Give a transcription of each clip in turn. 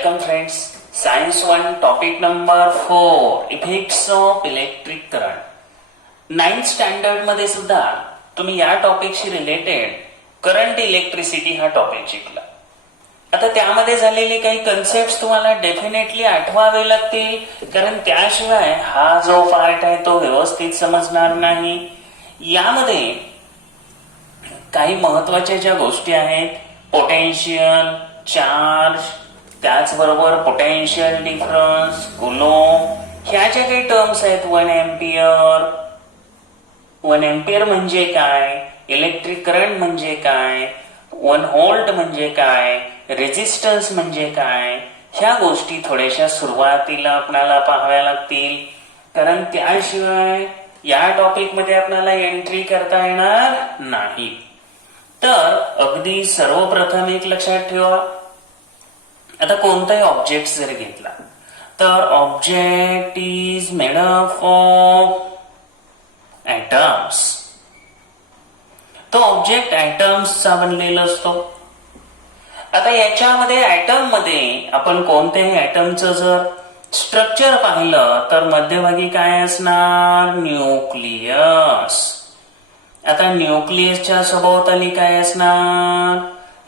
Welcome friends. Science 1 topic number 4 Effects of Electric Current. 9th standard मध्ये सुद्धा तुम्ही या टॉपिकशी रिलेटेड करंट इलेक्ट्रिसिटी हा टॉपिक शिकला. आता त्यामध्ये झालेले काही कन्सेप्ट तुम्हाला डेफिनेटली आठवावे लागतील, कारण त्याशिवाय हा जो पार्ट आहे तो व्यवस्थित समजणार नाही. यामध्ये काही महत्वाच्या ज्या गोष्टी आहेत, पोटेन्शियल, चार्ज, त्याचबरोबर पोटेन्शियल डिफरन्स, कुलोम्ब, ह्या ज्या काही टर्म्स आहेत, 1 एम्पियर म्हणजे काय, इलेक्ट्रिक करंट म्हणजे काय, 1 व्होल्ट म्हणजे काय, रेझिस्टन्स म्हणजे काय, ह्या गोष्टी थोड्याशा सुरुवातीला आपल्याला पाहाव्या लागतील, कारण त्याशिवाय या टॉपिक मध्ये आपल्याला एंट्री करता येणार नाही. तर अगदी सर्वप्रथम एक लक्षात ठेवा, आता कोणताही ऑब्जेक्ट जर घेतला तर object is made up of atoms. तो ऑब्जेक्ट ऍटम्सचा बनलेला असतो. आता याच्यामध्ये ऍटम मध्ये आपण कोणत्याही ऍटमचं जर स्ट्रक्चर पाहिलं तर मध्यभागी काय असणार, न्यूक्लियस. आता न्यूक्लियसच्या सभोवताली काय असणार,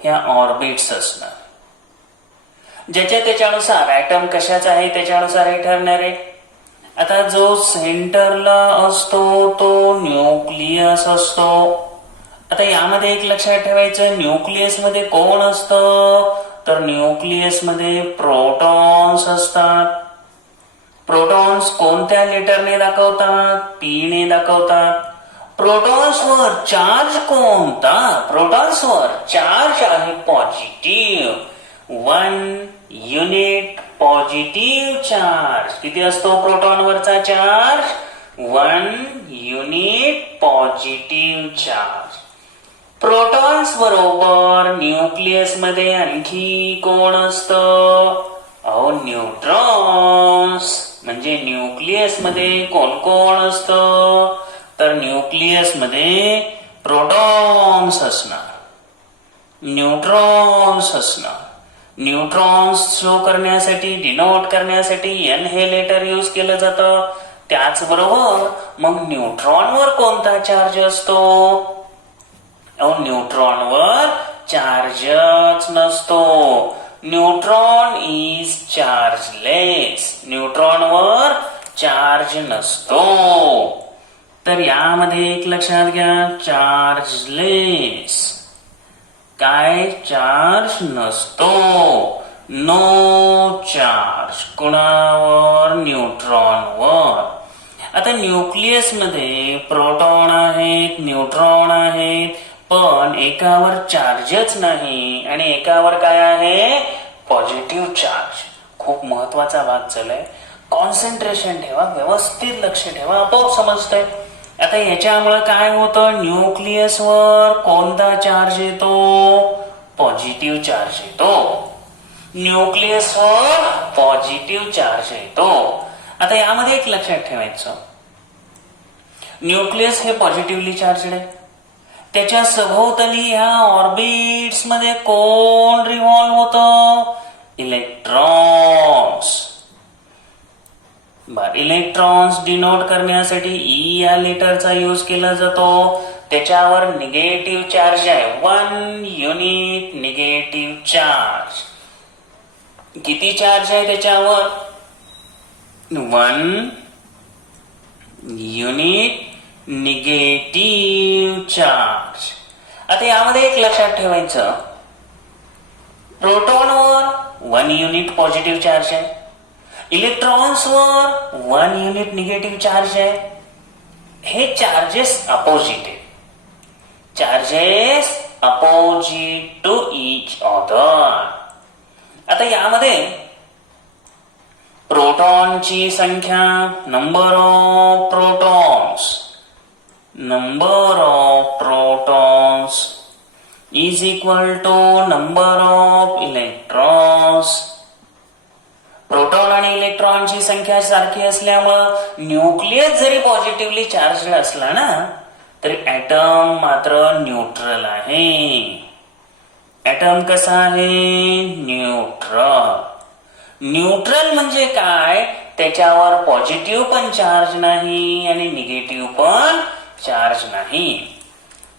ह्या ऑर्बिट्स असणार. ज्याच्या त्याच्यानुसार ऍटम कशाचा आहे त्याच्यानुसार हे ठरणार आहे. आता जो सेंटरला असतो तो न्यूक्लियस असतो. आता यामध्ये एक लक्षात ठेवायचं, न्यूक्लियस मध्ये कोण असतं, तर न्यूक्लियस मध्ये प्रोटॉन्स असतात. प्रोटॉन्स कोणत्या लेटरने दाखवतात, पी ने दाखवतात. प्रोटॉन्सवर चार्ज कोणता, प्रोटॉन्सवर चार्ज आहे पॉझिटिव्ह, 1 युनिट पॉझिटिव्ह चार्ज. किती असतो प्रोटॉनवरचा charge, 1 unit positive charge. Protons बरोबर न्यूक्लियस मध्ये आणखी कोण असतं, न्यूट्रॉन्स. म्हणजे न्यूक्लियस मध्ये कोण कोण असतं, तर न्यूक्लियस मध्ये प्रोटॉन्स असणार, न्यूट्रॉन्स असणार. न्यूट्रॉन्स शो करण्यासाठी, डिनोट करण्यासाठी एन हे लेटर यूज केलं जातं. त्याचबरोबर मग न्यूट्रॉनवर कोणता चार्ज असतो, न्यूट्रॉनवर चार्जच नसतो. Neutron is chargeless. न्यूट्रॉनवर चार्ज नसतो. तर यामध्ये एक लक्षात घ्या, चार्जलेस. काय, चार्ज नसतो, नो चार्ज. कुणावर, न्यूट्रॉनवर. आता न्यूक्लियस मध्ये प्रोटॉन आहेत, न्यूट्रॉन आहेत, पण एकावर चार्जच नाही आणि एकावर काय आहे, पॉझिटिव्ह चार्ज. खूप महत्वाचा भाग चाललाय, कॉन्सन्ट्रेशन ठेवा, व्यवस्थित लक्ष ठेवा, आपोआप समजतंय. आता याच्यामुळे काय होतं, न्यूक्लियसवर कोणता चार्ज येतो, पॉझिटिव्ह चार्ज येतो. न्यूक्लियसवर पॉझिटिव्ह चार्ज येतो. आता यामध्ये एक लक्षात ठेवायचं, न्यूक्लियस हे पॉझिटिव्हली चार्जड आहे. त्याच्या सभोवताली ह्या ऑर्बिट्स मध्ये कोण रिव्हॉल्व होतं, इलेक्ट्रॉन्स. इलेक्ट्रॉन्स डिनोट करण्यासाठी ई या लेटरचा यूज केला जातो. त्याच्यावर निगेटिव्ह चार्ज आहे, 1 युनिट निगेटिव्ह चार्ज. किती चार्ज आहे त्याच्यावर, 1 युनिट निगेटिव्ह चार्ज. आता यामध्ये एक लक्षात ठेवायचं, प्रोटॉनवर 1 युनिट पॉझिटिव्ह चार्ज आहे, इलेक्ट्रॉन्सवर 1 युनिट निगेटिव्ह चार्ज आहे. हे चार्जेस अपोजिट आहे, charges opposite to each other. आता यामध्ये प्रोटॉनची संख्या, number of protons is equal to number of electrons. Proton आणि इलेक्ट्रॉनची संख्या सारखी असल्यामुळं न्यूक्लियस जरी पॉझिटिव्हली चार्ज असला ना, तरी ऍटम मात्र न्यूट्रल आहे. ऍटम कसा आहे, न्यूट्रल. न्यूट्रल म्हणजे काय? त्याच्यावर पॉझिटिव्ह पण चार्ज नाही आणि निगेटिव्ह पण चार्ज नाही.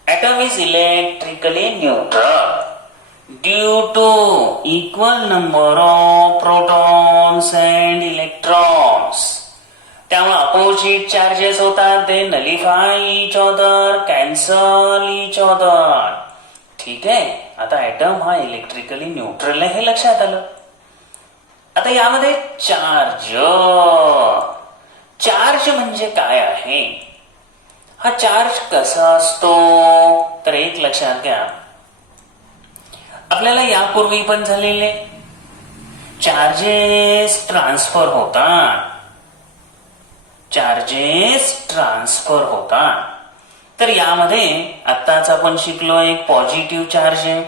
Atom is electrically neutral due to equal number of protons and electrons. त्यामुळे अपोजिट चार्जेस होतात, ते nullify each other, cancel each other. ठीक आहे. आता ॲटम हा इलेक्ट्रिकली न्यूट्रल आहे हे लक्षात आलं. आता यामध्ये चार्ज म्हणजे काय आहे? हा चार्ज कसा असतो? तर एक लक्षात घ्या, आपल्याला यापूर्वी पण झालेले चार्जेस ट्रान्सफर होतात. तर यामध्ये आत्ताच आपण शिकलो, एक पॉझिटिव्ह चार्ज आहे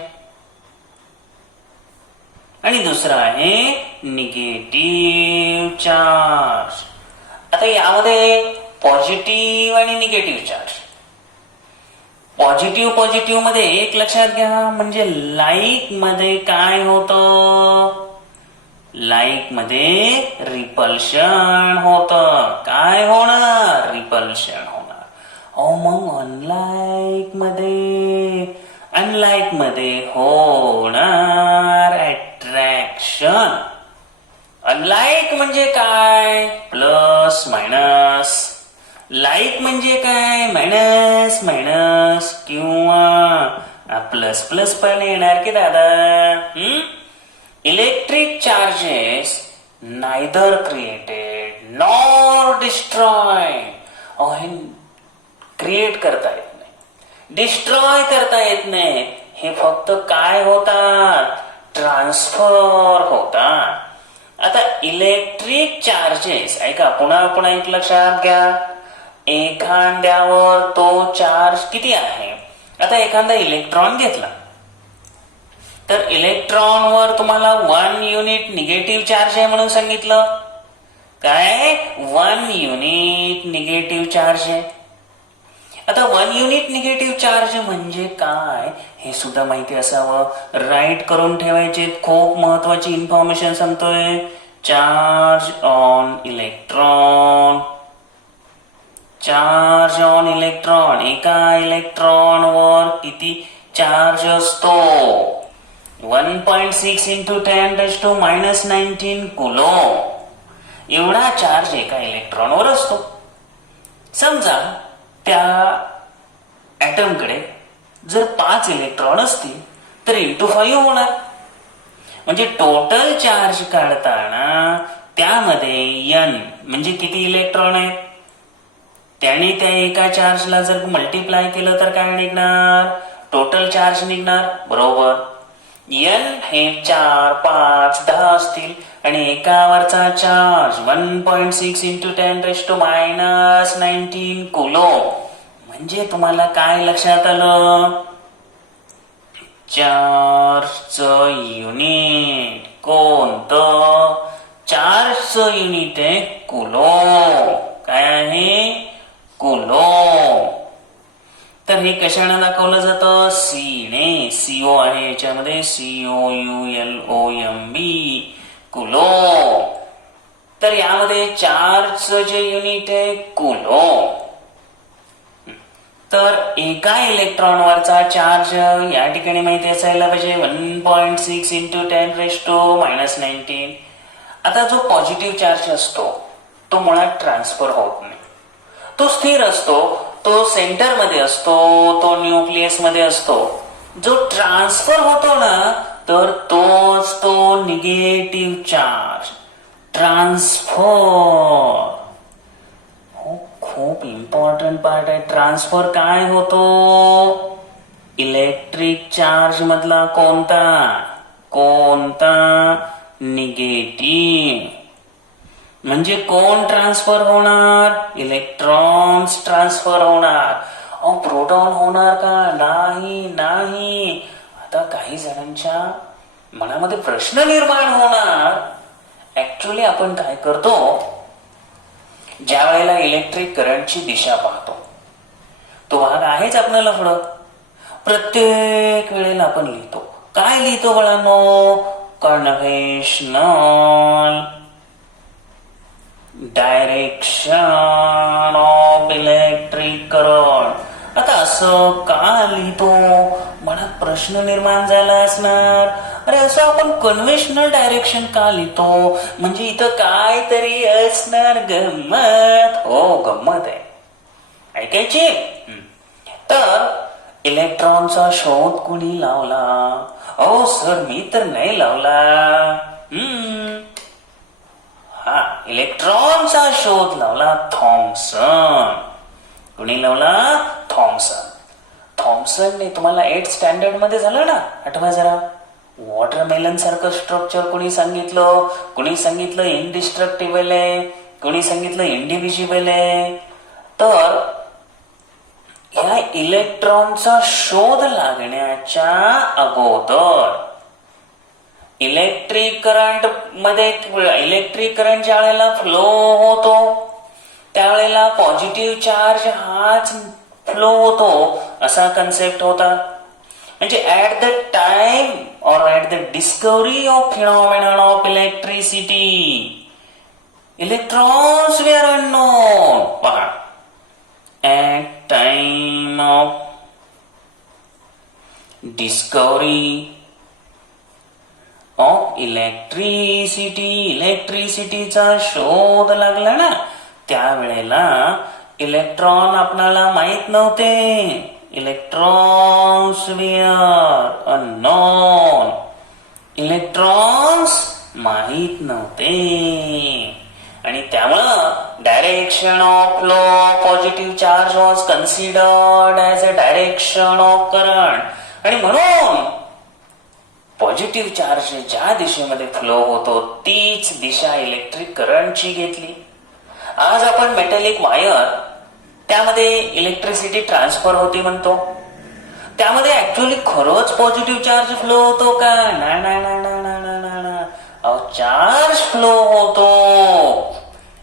आणि दुसरा आहे निगेटिव्ह चार्ज. आता यामध्ये पॉझिटिव्ह आणि निगेटिव्ह चार्ज, पॉझिटिव्ह मध्ये एक लक्षात घ्या, म्हणजे लाईक मध्ये काय होतं? लाईक मध्ये रिपल्शन होतं. काय होणार? रिपल्शन होणार. मग अनलाईक मध्ये होणार अट्रॅक्शन. अनलाईक म्हणजे काय? Plus minus. लाईक म्हणजे काय? मायनस मायनस किंवा प्लस प्लस पण येणार की दादा? Electric charges neither created nor destroyed. हे क्रिएट करता येत नाही, डिस्ट्रॉय करता येत नाही. हे फक्त काय होतात? ट्रान्सफर होतात. आता इलेक्ट्रिक चार्जेस ऐका, पुन्हा एक लक्षात घ्या, एखाद्यावर तो चार्ज किती आहे? आता एखादा इलेक्ट्रॉन घेतला तर इलेक्ट्रॉनवर तुम्हाला 1 युनिट निगेटिव्ह चार्ज आहे म्हणून सांगितलं. काय? 1 युनिट निगेटिव्ह चार्ज आहे. आता 1 युनिट निगेटिव्ह चार्ज म्हणजे काय हे सुद्धा माहिती असावं, राईट करून ठेवायचे. खूप महत्वाची इन्फॉर्मेशन सांगतोय. चार्ज ऑन इलेक्ट्रॉन, एका इलेक्ट्रॉनवर किती चार्ज असतो? 1.6 into 10⁻⁻19 कुलोम एवढा चार्ज एका इलेक्ट्रॉनवर असतो. समजा त्या ॲटमकडे जर 5 इलेक्ट्रॉन असतील तर इंटू 5 होणार. म्हणजे टोटल चार्ज काढताना त्यामध्ये n म्हणजे किती इलेक्ट्रॉन आहे, त्याने त्या एका चार्जला जर मल्टिप्लाय केलं तर काय निघणार? टोटल चार्ज निघणार. बरोबर. n हे 4, 5, 10 असतील आणि एकावरचा चार्ज 1.6 into 10⁻⁻19 कुलोम. म्हणजे तुम्हाला काय लक्षात आलं? चार्जचं युनिट कोणतं? चार्जचं युनिट आहे कुलोम. काय आहे? कुलोम. तर हे कशाने दाखवलं जातं? सी ने. सीओ आहे याच्यामध्ये, COULOMB कुलोम. तर यामध्ये चार्जचं जे युनिट आहे कुलोम. तर एका इलेक्ट्रॉनवरचा चार्ज या ठिकाणी माहिती असायला पाहिजे 1.6 into 10⁻⁻19. आता जो पॉझिटिव्ह चार्ज असतो तो मुळात ट्रान्सफर होत नाही, तो स्थिर असतो, तो सेंटर मध्ये असतो, तो न्यूक्लियस मध्ये असतो. जो ट्रान्सफर होतो ना, तर तोच तो निगेटिव्ह चार्ज ट्रान्सफर. खूप इम्पॉर्टंट पार्ट आहे. ट्रान्सफर काय होतो? इलेक्ट्रिक चार्ज मधला कोणता? निगेटिव्ह. म्हणजे कोण ट्रान्सफर होणार? इलेक्ट्रॉन्स ट्रान्सफर होणार. प्रोटॉन होणार का? नाही. आता काही जणांच्या मनामध्ये प्रश्न निर्माण होणार. ऍक्च्युअली आपण काय करतो, ज्या वेळेला इलेक्ट्रिक करंटची दिशा पाहतो, तो भाग आहेच आपल्याला पुढं, प्रत्येक वेळेला आपण लिहितो. काय लिहितो बाळांनो? conventional direction of electric current. आता असं का लिहितो? मनात प्रश्न निर्माण झाला असणार, अरे असं आपण कन्व्हेन्शनल डायरेक्शन का लिहितो? म्हणजे इथं काहीतरी असणार गंमत. हो, गंमत आहे, ऐकायची. तर इलेक्ट्रॉनचा शोध कुणी लावला? अहो सर, मी तर नाही लावला. हा, इलेक्ट्रॉनचा शोध लावला थॉम्सन. कुणी लावला? थॉम्सन. थॉम्सनने तुम्हाला 8th स्टँडर्ड मध्ये झालं ना, आठवा जरा. वॉटरमेलन सारखं स्ट्रक्चर कुणी सांगितलं? कुणी सांगितलं इनडिस्ट्रक्टिबल आहे, कुणी सांगितलं इंडिव्हिजिबल आहे. तर ह्या इलेक्ट्रॉनचा शोध लागण्याच्या अगोदर इलेक्ट्रिक करंट ज्या वेळेला फ्लो होतो त्यावेळेला पॉझिटिव्ह चार्ज हाच फ्लो होतो असा कन्सेप्ट होता. म्हणजे at the time or at the discovery of phenomenon of electricity electrons were unknown. पहा, at time of discovery of इलेक्ट्रिसिटीचा शोध लागला ना, त्यावेळेला इलेक्ट्रॉन आपणाला माहित नव्हते. Electrons wear unknown. इलेक्ट्रॉन्स माहित नव्हते आणि त्यामुळं direction of flow positive charge was considered as a direction of current. आणि म्हणून पॉझिटिव्ह चार्ज ज्या दिशेमध्ये फ्लो होतो तीच दिशा इलेक्ट्रिक करंटची घेतली. आज आपण मेटॅलिक वायर त्यामध्ये इलेक्ट्रिसिटी ट्रान्सफर होती म्हणतो, त्यामध्ये ऍक्च्युअली खरंच पॉझिटिव्ह चार्ज फ्लो होतो का? ना. अहो, चार्ज फ्लो होतो.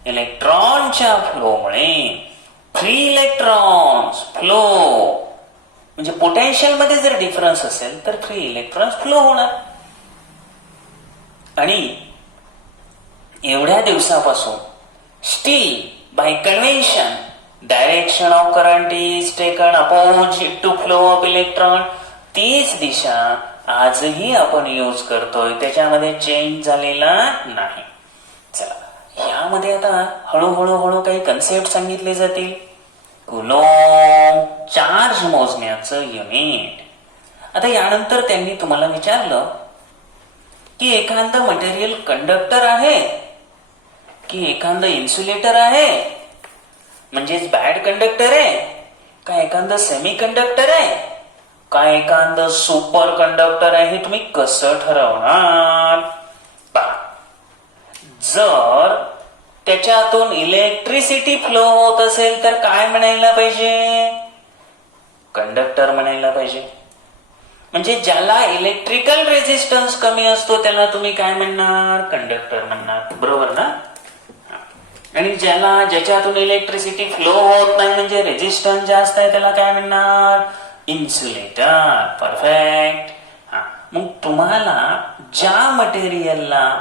इलेक्ट्रॉनच्या फ्लोमुळे फ्री इलेक्ट्रॉन्स फ्लो, म्हणजे पोटेन्शियल मध्ये जर डिफरन्स असेल तर फ्री इलेक्ट्रॉन्स फ्लो होणार. आणि एवढ्या दिवसापासून still by convention direction of current is taken opposite to flow of electron. तीच दिशा आजही आपण यूज करतोय, त्याच्यामध्ये चेंज झालेला नाही. चला, यामध्ये आता हळूहळू काही कन्सेप्ट सांगितले जातील. कुलोम्ब चार्ज मोजण्याचं युनिट. आता यानंतर त्यांनी तुम्हाला विचारलं की एखादं मटेरियल कंडक्टर आहे की एखादं इन्सुलेटर आहे, म्हणजेच बॅड कंडक्टर आहे का एखादं सेमी कंडक्टर आहे का एखादं सुपर कंडक्टर आहे, हे तुम्ही कसं ठरवणार? जर त्याच्यातून इलेक्ट्रिसिटी फ्लो होत असेल तर काय म्हणायला पाहिजे? कंडक्टर म्हणायला पाहिजे. म्हणजे ज्याला इलेक्ट्रिकल रेझिस्टन्स कमी असतो त्याला तुम्ही काय म्हणणार? कंडक्टर म्हणणार, बरोबर ना? आणि ज्याच्यातून इलेक्ट्रिसिटी फ्लो होत नाही म्हणजे रेझिस्टन्स जास्त आहे त्याला काय म्हणणार? इन्सुलेटर. परफेक्ट. मग तुम्हाला ज्या मटेरियलला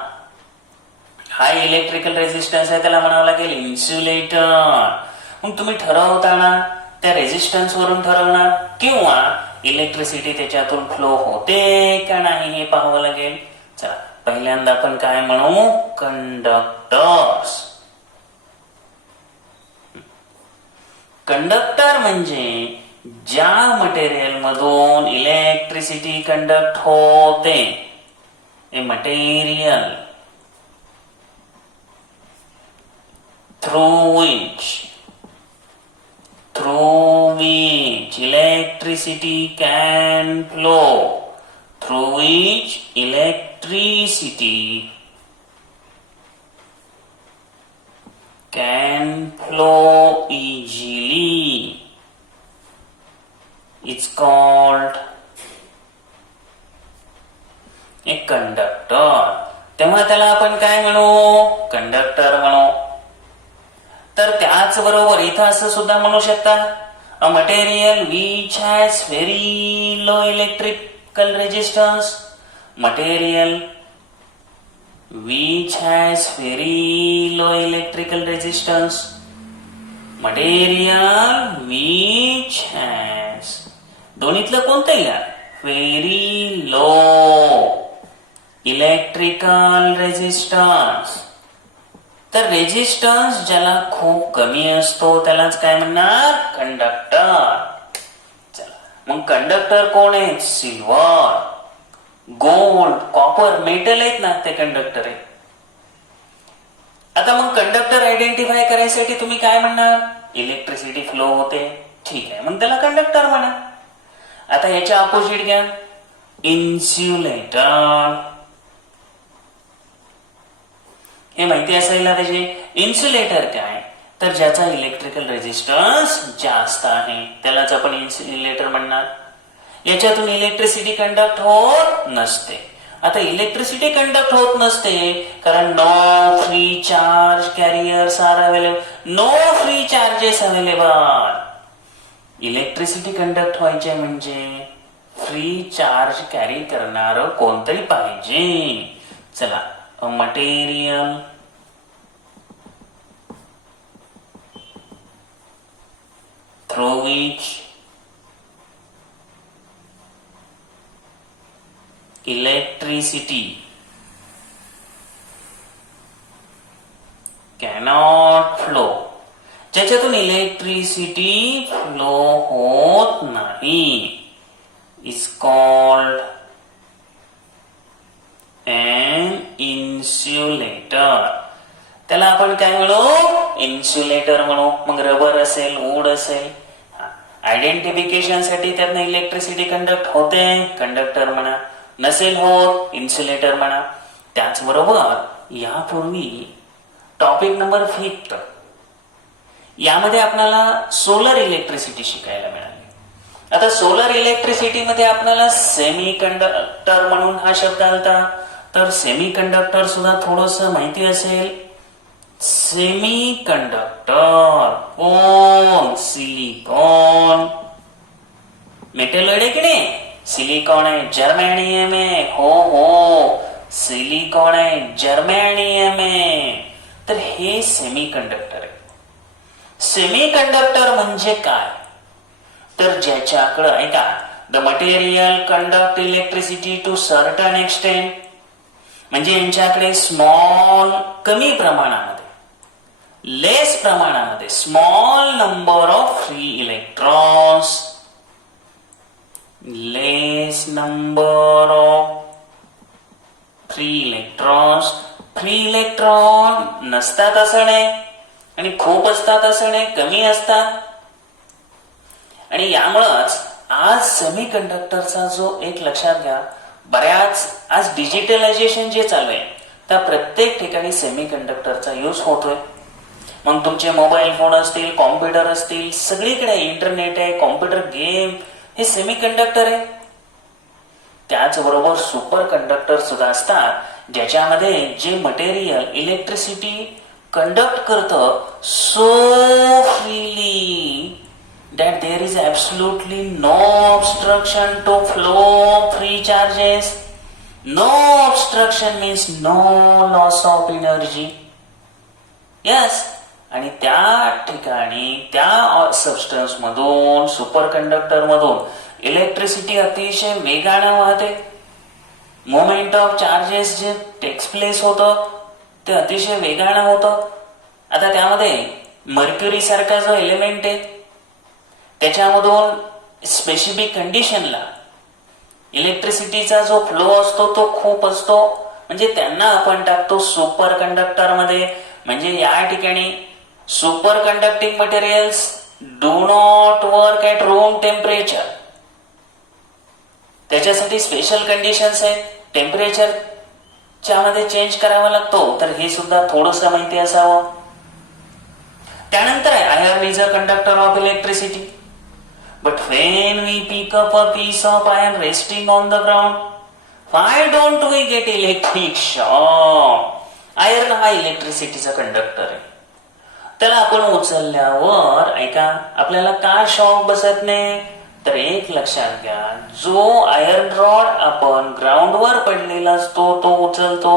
हाय इलेक्ट्रिकल रेझिस्टन्स आहे त्याला म्हणावं लागेल इन्सुलेटर. मग तुम्ही ठरवताना त्या रेझिस्टन्स वरून ठरवणार किंवा इलेक्ट्रिसिटी त्याच्यातून फ्लो होते का नाही हे पाहावं लागेल. चला, पहिल्यांदा आपण काय म्हणू? कंडक्टर्स. कंडक्टर म्हणजे ज्या मटेरियल मधून इलेक्ट्रिसिटी कंडक्ट होते. A material through which electricity can flow, through which electricity can flow easily, it's called a conductor. तेव्हा त्याला आपण काय म्हणू? कंडक्टर म्हणू. तर त्याचबरोबर इथं असं सुद्धा म्हणू शकता, a material which has very low electrical resistance. Material which has very low electrical resistance. Material which has, दोन्हीतलं कोणतं या, व्हेरी लो इलेक्ट्रिकल रेजिस्टन्स. तर रेजिस्टन्स ज्याला खूप कमी असतो त्यालाच काय म्हणणार, कंडक्टर. चला, मग कंडक्टर कोण आहेत, सिल्वर, गोल्ड, कॉपर, मेटल आहेत ना ते कंडक्टर आहेत. आता मग कंडक्टर आयडेंटिफाय करायसाठी तुम्ही काय म्हणणार, इलेक्ट्रिसिटी फ्लो होते, ठीक आहे, मग त्याला कंडक्टर म्हणा. आता याच्या अपोजिट घ्या, इन्सुलेटर. हे माहिती असायला पाहिजे. इन्सुलेटर काय, तर ज्याचा इलेक्ट्रिकल रेजिस्टन्स जास्त आहे त्यालाच आपण इन्सुलेटर म्हणणार. याच्यातून इलेक्ट्रिसिटी कंडक्ट होत नसते. आता इलेक्ट्रिसिटी कंडक्ट होत नसते कारण no free charge carriers are available, no free charges available. Electricity conduct व्हायचे म्हणजे फ्री चार्ज कॅरी करणार कोणतरी पाहिजे. चला, material through which electricity cannot flow, ज्याच्यातून इलेक्ट्रिसिटी फ्लो होत नाही, is called an insulator. त्याला आपण काय म्हणू, इन्सुलेटर म्हणू. मग रबर असेल, वूड असेल, आयडेंटिफिकेशन साठी त्यातनं इलेक्ट्रिसिटी कंडक्ट होते, कंडक्टर म्हणा. नसेल होत, इन्सुलेटर म्हणा. त्याचबरोबर यापूर्वी टॉपिक नंबर 5 यामध्ये आपल्याला सोलर इलेक्ट्रिसिटी शिकायला मिळाली. आता सोलर इलेक्ट्रिसिटी मध्ये आपल्याला सेमी कंडक्टर म्हणून हा शब्द आलता. तर सेमी कंडक्टर सुद्धा थोडस माहिती असेल. सेमी कंडक्टर कोण, सिलिकॉन. मेटलोइड आहे की नाही, सिलिकॉन आहे, जर्मेनियम आहे. हो, सिलिकॉन आहे, जर्मेनियम आहे. तर हे सेमी कंडक्टर आहे. सेमी कंडक्टर म्हणजे काय, तर ज्याच्याकडे ऐका, the material conduct electricity to certain extent, म्हणजे यांच्याकडे स्मॉल, कमी प्रमाणामध्ये, लेस प्रमाणामध्ये, small number of free electrons, less number of free electrons. Free electron नसतात असं नाही आणि खूप असतात असं नाही, कमी असतात. आणि यामुळंच आज सेमी कंडक्टरचा जो एक लक्षात घ्या, बऱ्याच आज डिजिटलायझेशन जे चालू आहे त्या प्रत्येक ठिकाणी सेमी कंडक्टरचा यूज होतोय. मग तुमचे मोबाईल फोन असतील, कॉम्प्युटर असतील, सगळीकडे इंटरनेट आहे, कॉम्प्युटर गेम, हे सेमी कंडक्टर आहे. त्याचबरोबर सुपर कंडक्टर सुद्धा असतात ज्याच्यामध्ये जे मटेरियल इलेक्ट्रिसिटी कंडक्ट करतं so freely that there is absolutely no obstruction to flow of free charges. No obstruction means no loss of energy. Yes. आणि त्या ठिकाणी त्या सबस्टन्स मधून, सुपर कंडक्टर मधून इलेक्ट्रिसिटी अतिशय वेगानं वाहते. मोमेंट ऑफ चार्जेस जे टेक्स प्लेस होतं ते अतिशय वेगानं होतं. आता त्यामध्ये मर्क्युरी सारखा जो एलिमेंट आहे त्याच्यामधून स्पेसिफिक कंडिशनला इलेक्ट्रिसिटीचा जो फ्लो असतो तो खूप असतो, म्हणजे त्यांना आपण टाकतो सुपर कंडक्टर मध्ये. म्हणजे या ठिकाणी super conducting materials do not work at room temperature. त्याच्यासाठी स्पेशल कंडिशन्स आहेत, टेम्परेचरच्या मध्ये चेंज करावा लागतो. तर हे सुद्धा थोडंसं माहिती असावं. त्यानंतर आहे iron is a conductor of electricity. But when we pick up a piece of iron resting on the ground, why don't we get electric shock? Iron हा इलेक्ट्रिसिटीचा कंडक्टर आहे. त्याला आपण उचलल्यावर ऐका आपल्याला का शॉक बसत नाही, तर एक लक्षात घ्या, जो आयर्न रॉड आपण ग्राउंडवर पडलेला असतो तो उचलतो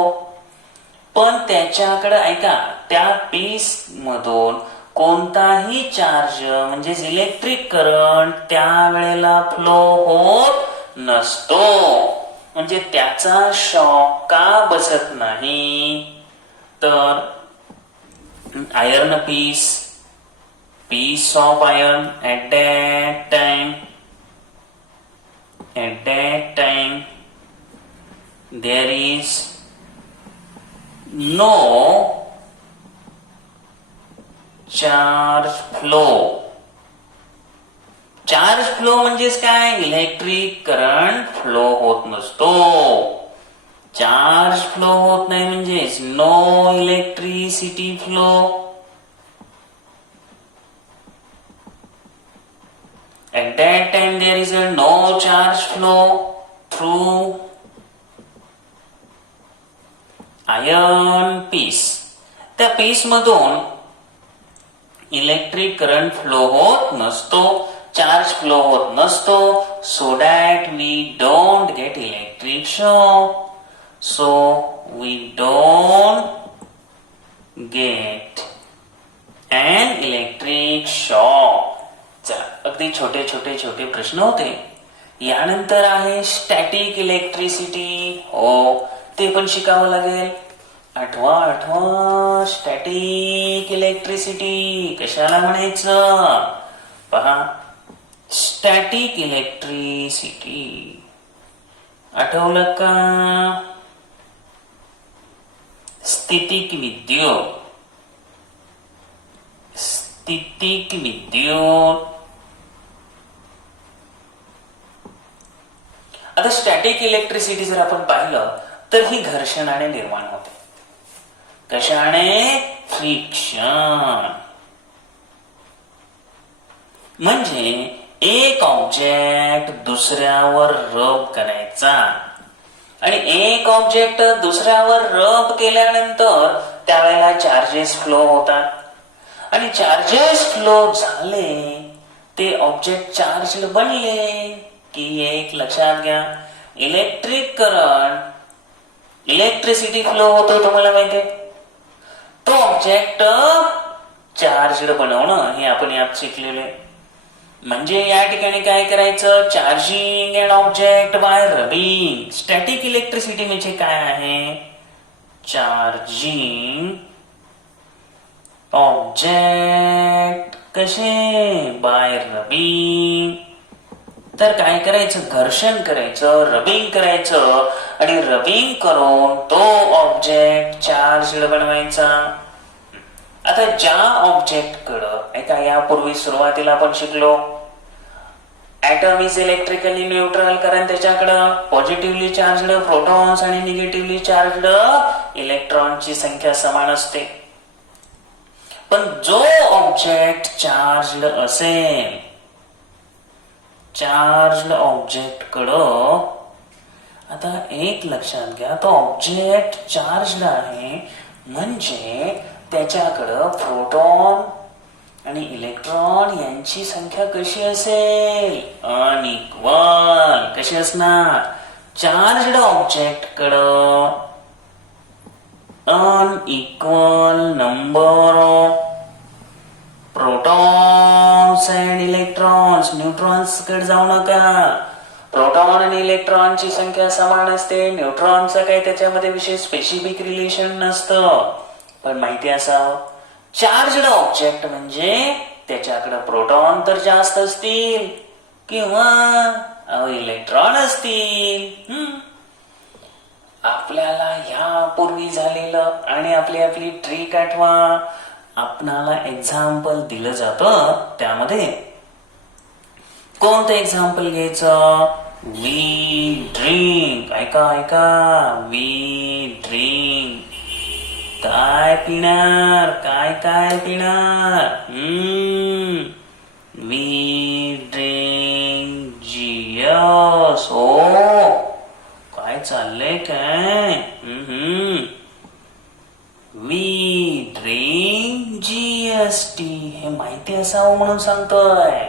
पण त्याच्याकडे ऐका, त्या पीस मधून कोणताही चार्ज म्हणजेच इलेक्ट्रिक करंट त्यावेळेला फ्लो होत नसतो. म्हणजे त्याचा शॉक का बसत नाही? तर iron piece of iron at that time there is no charge flow. Charge flow म्हणजेच काय? इलेक्ट्रिक करंट फ्लो होत नसतो. चार्ज फ्लो होत नाही म्हणजेच no electricity flow. At that time there is a no charge flow through iron piece. त्या piece मधून electric current flow होत नसतो, चार्ज फ्लो होत नसतो. So that we don't get electric shock. So we don't get an electric shock. चला, अगदी छोटे छोटे छोटे प्रश्न होते. यानंतर आहे स्टॅटिक इलेक्ट्रिसिटी. हो, ते पण शिकावं लागेल. आठवा स्टॅटिक इलेक्ट्रिसिटी कशाला म्हणायचं? पहा, स्टॅटिक इलेक्ट्रिसिटी आठवलं का? स्थितिक विद्युत. आता स्टॅटिक इलेक्ट्रिसिटी जर आपण पाहिलं तर ही घर्षणाने निर्माण होते. कशाने? फ्रिक्शन. म्हणजे एक ऑब्जेक्ट दुसऱ्यावर रब करायचा आणि एक ऑब्जेक्ट दुसऱ्यावर रब केल्यानंतर त्यावेळेला चार्जेस फ्लो होतात आणि चार्जेस फ्लो झाले, ते ऑब्जेक्ट चार्ज बनले की एक लक्षात घ्या, इलेक्ट्रिक करंट, इलेक्ट्रिसिटी फ्लो होतो. तुम्हाला माहितीये, तो ऑब्जेक्ट चार्ज बनवणं हे आपण यात शिकलेलो आहे. म्हणजे या ठिकाणी काय करायचं? Charging and object by rubbing. Static electricity म्हणजे काय आहे? चार्जिंग ऑब्जेक्ट कसे? Bye rubbing. तर काय करायचं? घर्षण करायचं, रबिंग करायचं आणि रबिंग करून तो ऑब्जेक्ट चार्ज बनवायचा. आता ज्या ऑब्जेक्ट कडं ऐका, यापूर्वी सुरुवातीला आपण शिकलो ऍटम इज इलेक्ट्रिकली न्यूट्रल, कारण त्याच्याकडं पॉझिटिव्हली चार्जड प्रोटॉन्स आणि निगेटिव्हली चार्जड इलेक्ट्रॉनची संख्या समान असते. पण जो ऑब्जेक्ट चार्जड असेल, चार्जड ऑब्जेक्ट कडं आता एक लक्षात घ्या, तो ऑब्जेक्ट चार्जड आहे म्हणजे त्याच्याकडं प्रोटॉन आणि इलेक्ट्रॉन यांची संख्या कशी असेल? अनइक्वल. कशी असणार? चार्जड ऑब्जेक्ट कडं unequal number of protons and electrons. Neutrons कडे जाऊ नका. प्रोटॉन आणि इलेक्ट्रॉनची संख्या समान असते. न्यूट्रॉनचं काही त्याच्यामध्ये विशेष स्पेसिफिक रिलेशन नसतं. पण माहिती असावं, चार्जड ऑब्जेक्ट म्हणजे त्याच्याकडे प्रोटॉन तर जास्त असतील किंवा इलेक्ट्रॉन असतील. आपल्याला ह्यापूर्वी झालेलं आणि आपली ट्रिक आठवा. आपणाला एक्झाम्पल दिलं जातं, त्यामध्ये कोणतं एक्झाम्पल घ्यायचं? We drink. ऐका, वी ड्रिंक. काय पिणार? काय पिणार? We drink GS. ओ, काय चाललंय काय? We drink GST. हे माहिती असावं म्हणून सांगतोय.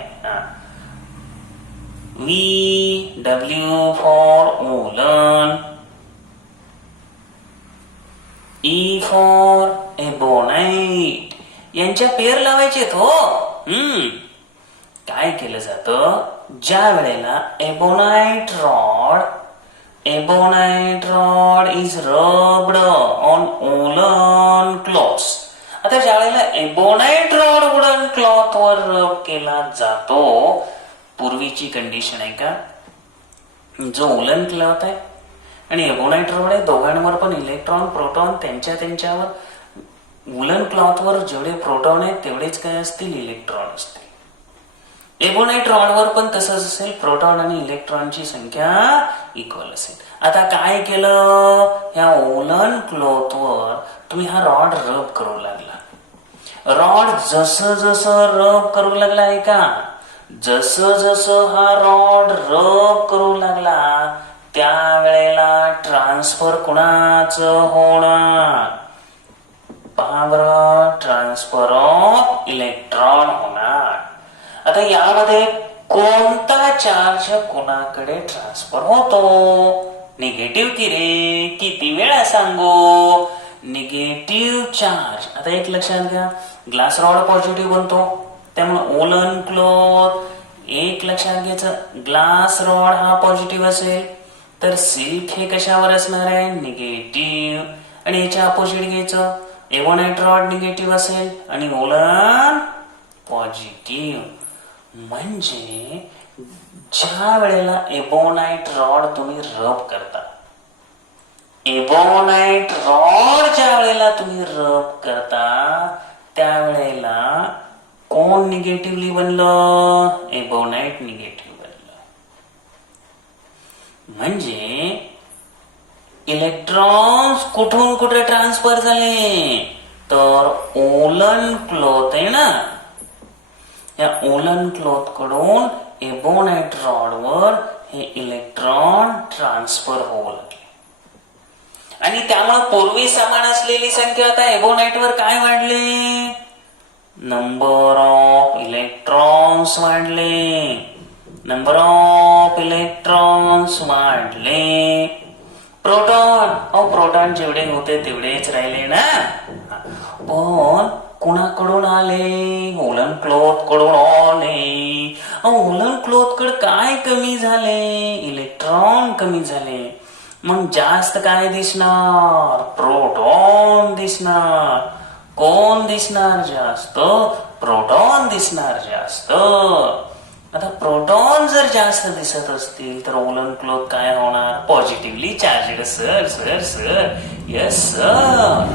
We, W for woollen, E for ebonite. यांच्या पेर लावायचे हो. काय केलं जातं, ज्या वेळेला ebonite rod is rubbed on woollen clothes. आता ज्या वेळेला एबोनाइट रॉड वुलन क्लॉथ वर रब केला जातो, पूर्वीची कंडिशन आहे का, जो वुलन क्लॉथ आहे आणि एबोनाइट रॉड आहे, दोघांवर पण इलेक्ट्रॉन प्रोटॉन त्यांच्यावर वुलन क्लॉथवर जेवढे प्रोटॉन आहेत तेवढेच काय असतील, इलेक्ट्रॉन असतील. एबोनाइट रॉडवर पण तसंच असेल, प्रोटॉन आणि इलेक्ट्रॉनची संख्या इक्वल असेल. आता काय केलं, ह्या वुलन क्लॉथवर तुम्ही हा रॉड रब करू लागला. रॉड जसं रब करू लागला आहे का, जसं हा रॉड रब करू लागला त्यावेळेला ट्रान्सफर कुणाचं होणार, पहा बरं, ट्रान्सफर ऑफ इलेक्ट्रॉन होणार. आता यामध्ये कोणता चार्ज कोणाकडे ट्रान्सफर होतो, निगेटिव्ह की रे, किती वेळा सांगू, निगेटिव्ह चार्ज. आता एक लक्षात घ्या, ग्लास रॉड पॉझिटिव्ह बनतो, त्यामुळे वूलन क्लॉथ एक लक्षात घ्यायचं, ग्लास रॉड हा पॉझिटिव्ह असेल तर सिल्क हे कशावर असणार आहे, निगेटिव्ह. आणि याच्या अपोजिट घ्यायचं, एबोनाइट रॉड निगेटिव्ह असेल आणि वूलन पॉझिटिव्ह. म्हणजे ज्या वेळेला एबोनाइट रॉड तुम्ही रब करता, एबोनाइट रॉड ज्या वेळेला तुम्ही रब करता त्यावेळेला कोण निगेटिव्हली बनलं, एबोनाइट निगेटिव्ह बनलं. म्हणजे इलेक्ट्रॉन्स कुठून कुठे ट्रान्सफर झाले, तर वूलन क्लॉथ आहे ना, या वूलन क्लॉथ कडून एबोनाइट रॉडवर हे इलेक्ट्रॉन ट्रान्सफर होऊ लागले. आणि त्यामुळे पूर्वी समान असलेली संख्या आता एबोनाइटवर काय वाढले, नंबर ऑफ इलेक्ट्रॉन्स वाढले, नंबर ऑफ इलेक्ट्रॉन्स वाढले. प्रोटॉन जेवढे होते तेवढेच राहिले ना, पण कुणाकडून आले, वूलन क्लॉथ कडून आले. वूलन क्लॉथ कडे काय कमी झाले, इलेक्ट्रॉन कमी झाले. मग जास्त काय दिसणार, प्रोटॉन दिसणार. कोण दिसणार जास्त, प्रोटॉन दिसणार जास्त. आता प्रोटॉन जर जास्त दिसत असतील तर वूलन क्लॉथ काय होणार, positively charged. Sir yes sir.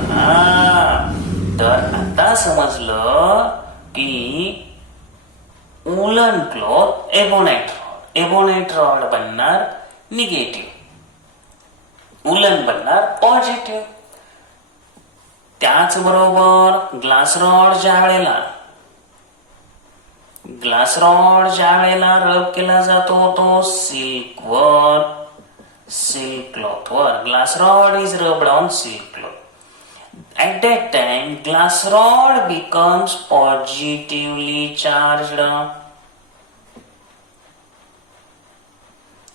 तर आता समजलं की वूलन क्लॉथ एबोनाइट रॉड बनणार निगेटिव्ह, वूलन बनणार पॉझिटिव्ह. त्याचबरोबर ग्लास रॉड ज्या वेळेला रब केला जातो तो सिल्क क्लॉथवर. Glass rod is rubbed on silk cloth. At that time, glass rod becomes positively charged.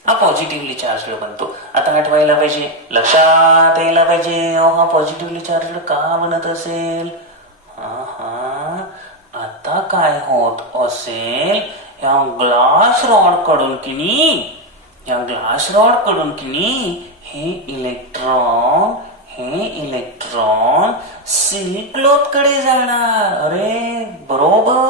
हा पॉझिटिव्हली चार्जड बनतो. आता आठवायला पाहिजे, लक्षात यायला पाहिजे, हा पॉझिटिव्हली चार्जड का बनत असेल. आता काय होत असेल, या ग्लास रॉड कडून किनी हे इलेक्ट्रॉन सिल्क क्लॉथ कडे जाणार. अरे बरोबर.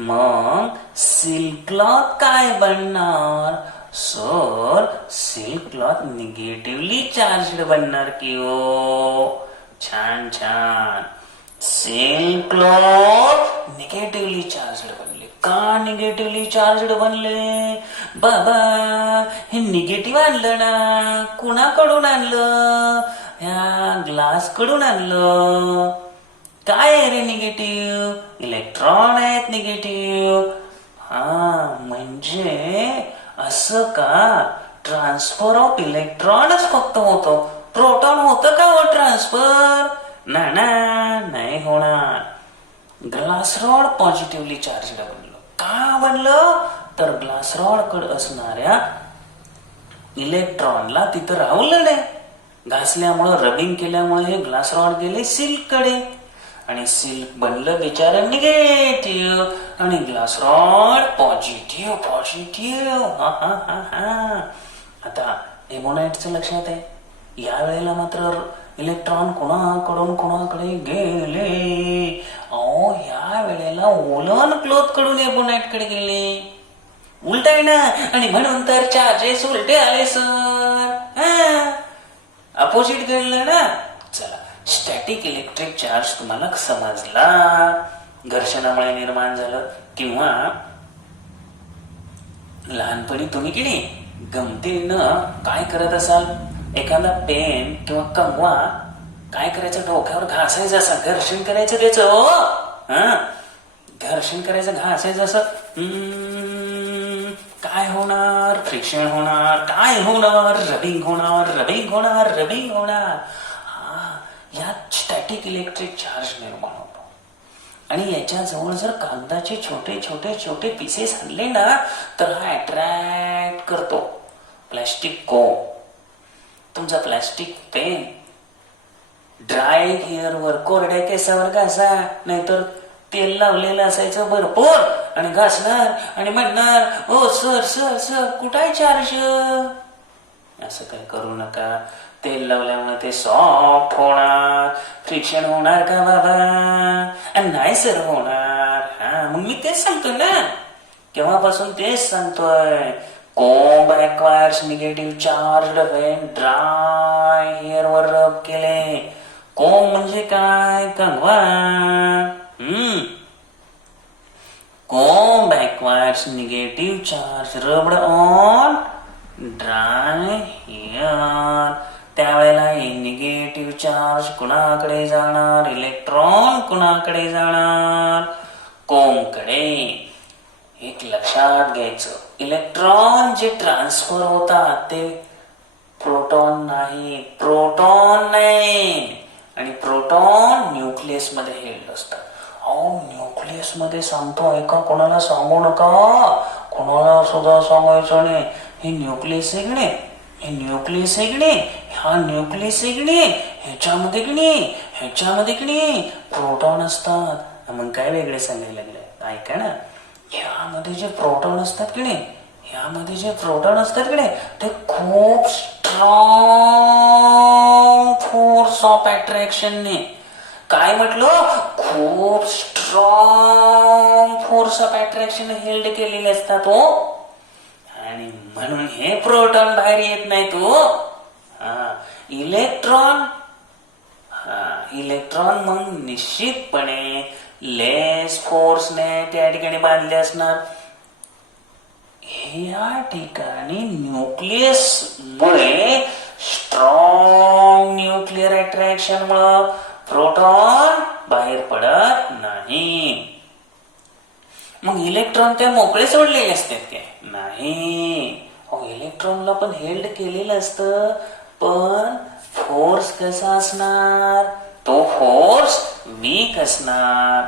मग सिल्क क्लॉथ काय बनणार, sir silk cloth negatively charged बनणार की हो. छान. सिल्क क्लॉथ निगेटिव्हली चार्जड बनले. का निगेटिव्हली चार्जड बनले, बाबा हे निगेटिव्ह आणलं ना, कुणाकडून आणलं, ह्या ग्लास कडून आणलं. काय आहे रे निगेटिव्ह, इलेक्ट्रॉन आहेत निगेटिव्ह. म्हणजे असं का, ट्रान्सफर ऑफ इलेक्ट्रॉनच फक्त होतो, प्रोटॉन होतं का हो ट्रान्सफर, नाही होणार. ग्लास रॉड पॉझिटिव्हली चार्जड बनलं. का बनलं, तर ग्लास रॉड कडे असणाऱ्या इलेक्ट्रॉनला तिथं राहवलं नाही. घासल्यामुळं रबिंग केल्यामुळे हे ग्लास रॉड गेले सिल्ककडे आणि सिल्क बनलं बिचारं निगेटिव्ह आणि ग्लास रॉड पॉझिटिव्ह पॉझिटिव्ह. हा हा हा हा. आता एबोनाइटचं लक्षात आहे. या वेळेला मात्र इलेक्ट्रॉन कोणाकडे गेले. अहो या वेळेला वूलन क्लॉथ कडून एबोनाइट कडे गेले. उलट आहे ना. आणि म्हणून तर चार्जेस उलटे आले सर. अपोजिट घडलं ना. चला, स्टॅटिक इलेक्ट्रिक चार्ज तुम्हाला समजला. घर्षणामुळे निर्माण झालं. किंवा लहानपणी तुम्ही की नाही गमतीनं काय करत असाल, एखादा पेन किंवा कंगवा काय करायचं, डोक्यावर घासायचं असं, घर्षण करायचं त्याचं. घर्षण करायचं, घासायचं असं. काय होणार? फ्रिक्शन होणार. काय होणार? रबिंग होणार. रबिंग होणार. रबिंग होणार. यात स्टॅटिक इलेक्ट्रिक चार्ज निर्माण होतो. आणि याच्या जवळ जर कागदाचे छोटे छोटे छोटे पीसेस आणले ना तर हा अट्रॅक्ट करतो. प्लॅस्टिक कोन, तुमचा प्लॅस्टिक पेन ड्राय हेअरवर, कोरड्या केसावर घासा, नाहीतर तेल लावलेलं असायचं भरपूर आणि घासणार आणि म्हणणार, ओ सर सर सर कुठं आहे चार्ज. असं काही करू नका. तेल लावल्यामुळे ते सॉफ्ट होणार. फ्रिक्शन होणार का बाबा? नाही सर होणार. मग मी तेच सांगतो ना, केव्हापासून तेच सांगतोय. Comb acquires negative charge when dry हेअरवर रब केले. कोंब म्हणजे काय? कंगवा. Comb acquires negative charge rubbed on dry hair. त्यावेळेला हे निगेटिव्ह चार्ज कुणाकडे जाणार? इलेक्ट्रॉन कुणाकडे जाणार? कोंबकडे. एक लक्षात घ्यायचं, इलेक्ट्रॉन जे ट्रान्सफर होतात ते प्रोटॉन नाही, प्रोटॉन नाही. आणि प्रोटॉन न्यूक्लियस मध्ये हेल्ड असतात. न्यूक्लियस मध्ये सांगतो, ऐका, कोणाला सांगू नका, कोणाला सुद्धा सांगायचं नाही. हे न्यूक्लियस आहे की नाही, हे न्यूक्लियस आहे की नाही, हा न्यूक्लियस आहे की नाही, ह्याच्यामध्ये की नाही प्रोटॉन असतात. मग काय वेगळे सांगायला लागले? ऐका ना, ह्यामध्ये जे प्रोटॉन असतात की नाही, ते खूप स्ट्रॉंग फोर्स ऑफ अट्रॅक्शनने, काय म्हटलं, खूप strong force of attraction held केलेले असतात हो. आणि म्हणून हे प्रोटॉन बाहेर येत नाही तो. इलेक्ट्रॉन मग निश्चितपणे लेस फोर्सने त्या ठिकाणी बांधले असणार. या ठिकाणी न्यूक्लियस मुळे, स्ट्रॉंग न्यूक्लिअर अट्रॅक्शन मुळे प्रोटॉन बाहेर पडत नाही. मग इलेक्ट्रॉन त्या मोकळे सोडलेले असतात काय? नाही. इलेक्ट्रॉनला पण हेल्ड केलेलं असतं, पण फोर्स कसा असणार? तो फोर्स वीक असणार.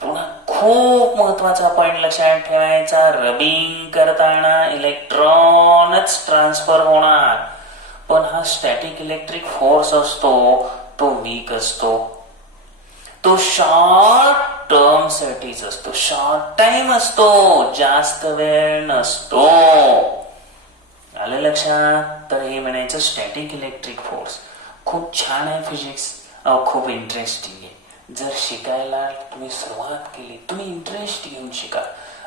पुन्हा खूप महत्वाचा पॉइंट लक्षात ठेवायचा, रबिंग करताना इलेक्ट्रॉनच ट्रान्सफर होणार, पण हा स्टॅटिक इलेक्ट्रिक फोर्स असतो तो वीक असतो. तो शॉर्ट टर्म साठीच असतो, शॉर्ट टाइम असतो, जास्त वेळ नसतो. आलं लक्षात? तर हे म्हणायचं स्टॅटिक इलेक्ट्रिक फोर्स. खूप छान आहे फिजिक्स, खूप इंटरेस्टिंग आहे. जर शिकायला तुम्ही सुरुवात केली, तुम्ही इंटरेस्ट घेऊन शिका,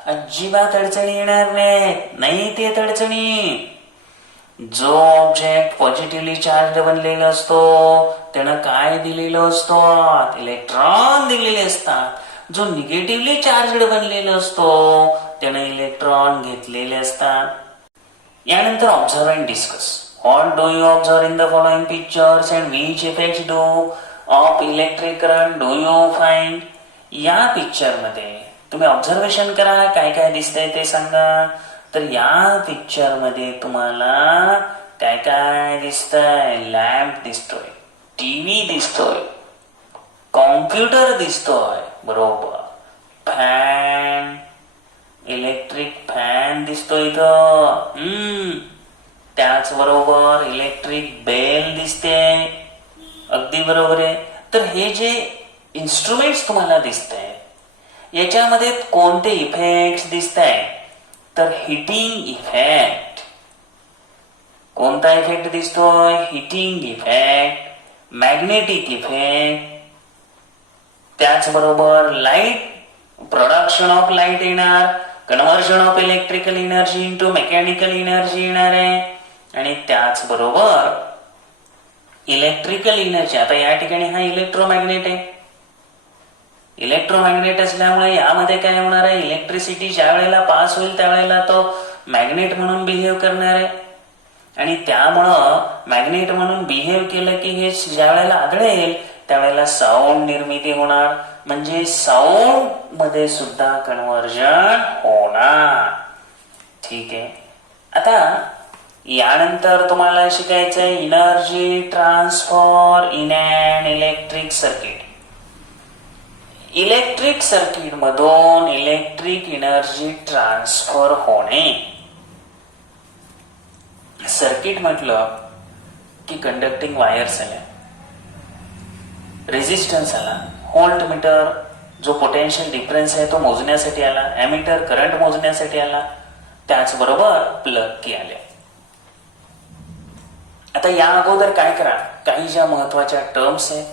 अजिबात अडचणी येणार नाही. ते अडचणी, जो ऑब्जेक्ट पॉझिटिव्हली चार्ज बनलेला असतो त्यानं काय दिलेलं असतं? इलेक्ट्रॉन दिलेले असतात. जो निगेटिव्हली चार्ज बनलेला असतो त्यानं इलेक्ट्रॉन घेतलेले असतात. यानंतर observe and discuss. What do you observe in the following pictures and which effects do of electric current do you find? या पिक्चर मध्ये तुम्ही ऑब्झर्वेशन करा, काय काय दिसतंय ते सांगा. तर या पिक्चर मध्ये तुम्हाला काय काय दिसतंय? लॅम्प दिसतोय, टीव्ही दिसतोय, कॉम्प्युटर दिसतोय, बरोबर, फॅन, इलेक्ट्रिक फॅन दिसतो इथं. त्याचबरोबर इलेक्ट्रिक बेल दिसते. अगदी बरोबर आहे. तर हे जे इन्स्ट्रुमेंट्स तुम्हाला दिसत आहेत याच्यामध्ये कोणते इफेक्ट दिसत आहेत तर हिटिंग इफेक्ट. कोणता इफेक्ट दिसतोय? Heating effect, magnetic effect. त्याचबरोबर लाईट, प्रोडक्शन ऑफ लाईट येणार, conversion of electrical energy into mechanical energy येणार आहे. आणि त्याचबरोबर इलेक्ट्रिकल एनर्जी, आता या ठिकाणी हा इलेक्ट्रोमॅग्नेट आहे. इलेक्ट्रोमॅग्नेट असल्यामुळे यामध्ये काय होणार आहे, इलेक्ट्रिसिटी ज्या वेळेला पास होईल त्यावेळेला तो मॅग्नेट म्हणून बिहेव करणार आहे. आणि त्यामुळं मॅग्नेट म्हणून बिहेव केलं की हे ज्या वेळेला आदळेल त्यावेळेला साऊंड निर्मिती होणार. म्हणजे साऊंड मध्ये सुद्धा कन्व्हर्जन होणार. ठीक आहे. आता यानंतर तुम्हाला शिकायचंय energy transfer in an electric circuit. Electric circuit मधून इलेक्ट्रिक एनर्जी ट्रान्सफर होणे. सर्किट म्हटलं की कंडक्टिंग वायर्स आल्या, रेजिस्टन्स आला, व्होल्ट मीटर जो पोटेन्शियल डिफरन्स आहे तो मोजण्यासाठी आला, ॲमीटर करंट मोजण्यासाठी आला, त्याचबरोबर प्लग की आल्या. आता या अगोदर काय करा, काही ज्या महत्वाच्या टर्म्स आहेत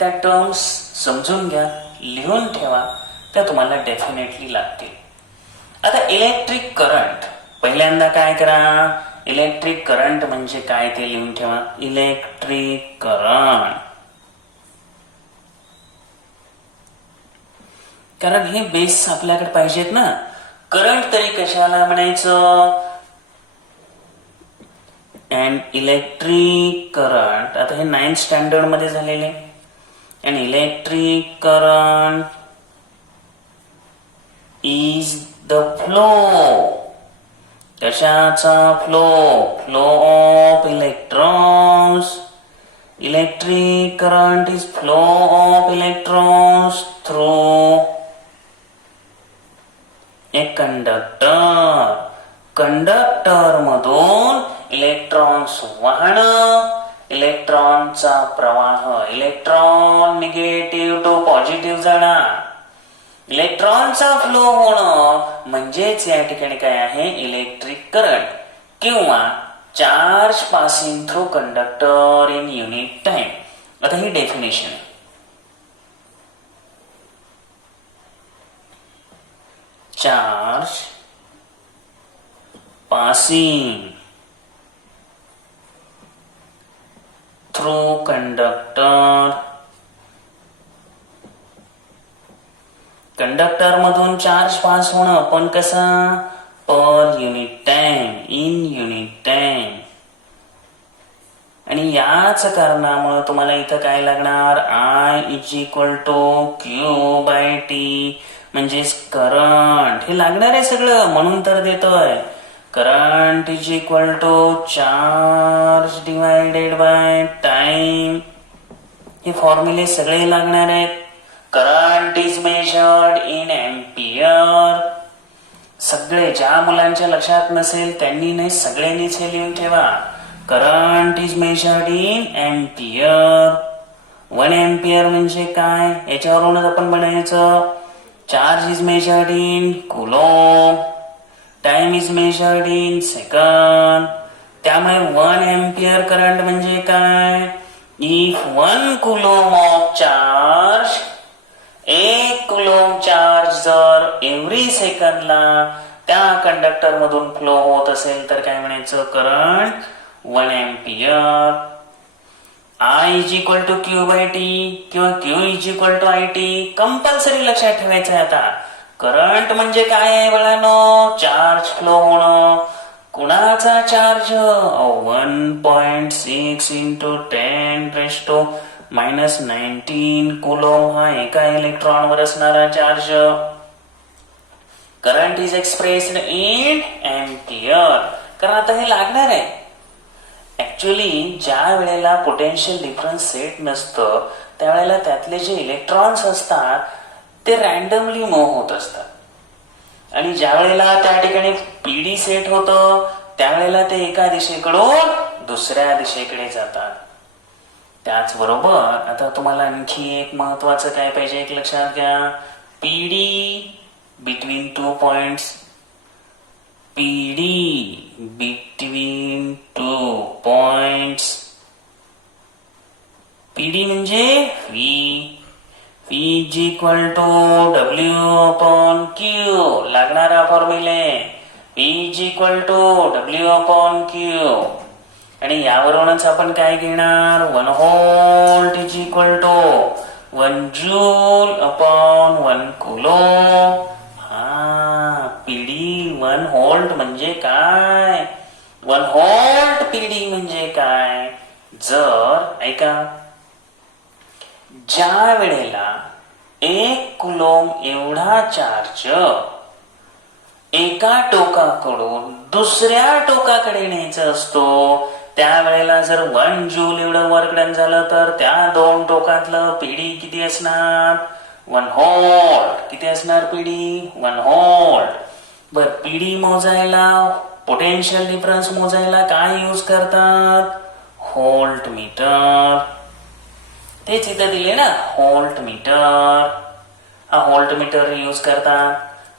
त्या टर्म्स समजून घ्या, लिहून ठेवा, त्या तुम्हाला डेफिनेटली लागतील. आता इलेक्ट्रिक करंट, पहिल्यांदा काय करा, इलेक्ट्रिक करंट म्हणजे काय ते लिहून ठेवा. इलेक्ट्रिक करंट, कारण हे बेस आपल्याकडे पाहिजेत ना. करंट तरी कशाला म्हणायचं, अँड इलेक्ट्रिक करंट. आता हे 9th स्टँडर्ड मध्ये झालेले. And electric current is the flow. कशाचा flow? Flow of electrons. Electric current is flow of electrons through a conductor. Conductor मधून इलेक्ट्रॉन्स वाहणं, इलेक्ट्रॉनचा प्रवाह, इलेक्ट्रॉन निगेटिव्ह टू पॉझिटिव्ह जाणार, इलेक्ट्रॉनचा फ्लो होणं म्हणजेच या ठिकाणी काय आहे, इलेक्ट्रिक करंट किंवा charge passing through conductor in unit time. आता ही डेफिनेशन आहे. Charge passing through conductor. Conductor मधून चार्ज पास होणं, पण कसा, per unit time, in unit time. आणि याच कारणामुळे तुम्हाला इथं काय लागणार, I is equal to Q by T म्हणजेच करंट. हे लागणार आहे सगळं, म्हणून तर देतोय. Current is equal to charge divided by time. हे फॉर्म्युले सगळे लागणार आहेत. Current is measured in ampere. सगळे ज्या मुलांच्या लक्षात नसेल त्यांनी नाही, सगळ्यांनीच हे लिहून ठेवा. Current is measured in ampere. 1 ampere म्हणजे काय, याच्यावरूनच आपण बनायचं. Charge is measured in coulomb. Time is measured in second. त्यामुळे 1 एम्पियर करंट म्हणजे काय, if 1 coulomb of charge, 1 coulomb charge जर एव्हरी सेकंडला त्या कंडक्टर मधून फ्लो होत असेल तर काय म्हणायचं, current 1 ampere. I is equal to Q by T किंवा Q is equal to I T compulsory लक्षात ठेवायचं आहे. आता करंट म्हणजे काय आहे बाळांनो, चार्ज फ्लो होणं. कुणाचा चार्ज, 1.6 इंटू 10⁻⁻19 कुलोम हा एका इलेक्ट्रॉनवर असणारा charge. Current is expressed in ampere. कारण आता हे लागणार आहे. ऍक्च्युअली ज्या वेळेला पोटेन्शियल डिफरन्स सेट नसतं त्यावेळेला त्यातले जे इलेक्ट्रॉन्स असतात ते रॅन्डमली मूव्ह होत असतात. आणि ज्या वेळेला त्या ठिकाणी पीडी सेट होतं त्यावेळेला ते एका दिशेकडून दुसऱ्या दिशेकडे जातात. त्याचबरोबर आता तुम्हाला आणखी एक महत्वाचं काय पाहिजे एक लक्षात घ्या. PD between 2 points, PD between 2 points. PD म्हणजे V, V is equal to W upon Q. लागणारा formula V is equal to W upon Q. आणि यावरूनच आपण काय घेणार 1 volt is equal to 1 joule upon 1 coulomb. हा पीडी 1 व्होल्ट म्हणजे काय, 1 व्होल्ट पीडी म्हणजे काय. जर ऐका, ज्या वेळेला 1 कुलोम्ब एवढा चार्ज एका टोकाकडून दुसऱ्या टोकाकडे न्यायचा असतो त्यावेळेला जर 1 जूल एवढं वर्क डन झालं तर त्या दोन टोकातलं पीडी किती असणार 1 व्होल्ट. किती असणार पीडी 1 व्होल्ट. बर पीडी मोजायला पोटेन्शियल डिफरन्स मोजायला काय यूज करतात व्होल्ट मीटर. तेच इथं दिले ना व्होल्ट मीटर. हा व्होल्ट मीटर यूज करतात.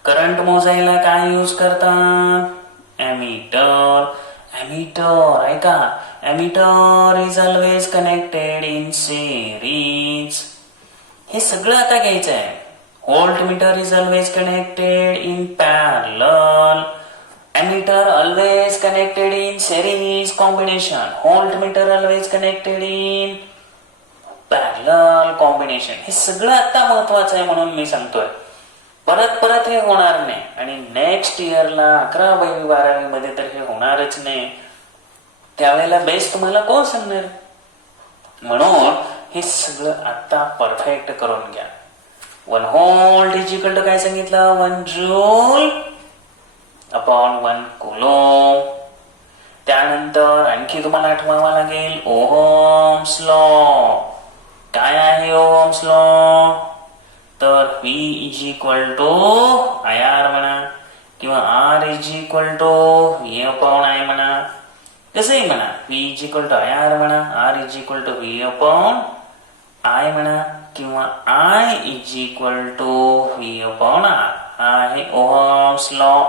करंट मोजायला काय यूज करतात एमीटर. एमीटर ऐका, ammeter is always connected in series. हे सगळं आता घ्यायचं आहे. Voltmeter is always connected in parallel. Ammeter always connected in series combination. Voltmeter always connected in parallel combination. हे सगळं आता महत्वाचं आहे म्हणून मी सांगतोय. परत परत हे होणार नाही आणि नेक्स्ट इयरला 11वी 12वी मध्ये तर हे होणारच नाही. त्यावेळेला बेस तुम्हाला कोण सांगणार. म्हणून हे सगळं आता परफेक्ट करून घ्या. 1 व्होल्ट इज इक्वल टू काय सांगितलं 1 जूल अपॉन 1 कुलोम्ब. त्यानंतर आणखी तुम्हाला आठवावं लागेल ओहम्स लॉ. काय आहे ओहम्स लॉ तर V is equal to IR म्हणा किंवा R is equal to V upon I म्हणा. कसंही म्हणा V is equal to IR म्हणा, R is equal to V upon I म्हणा किंवा I is equal to V upon R. हा आहे ओहम्स लॉ.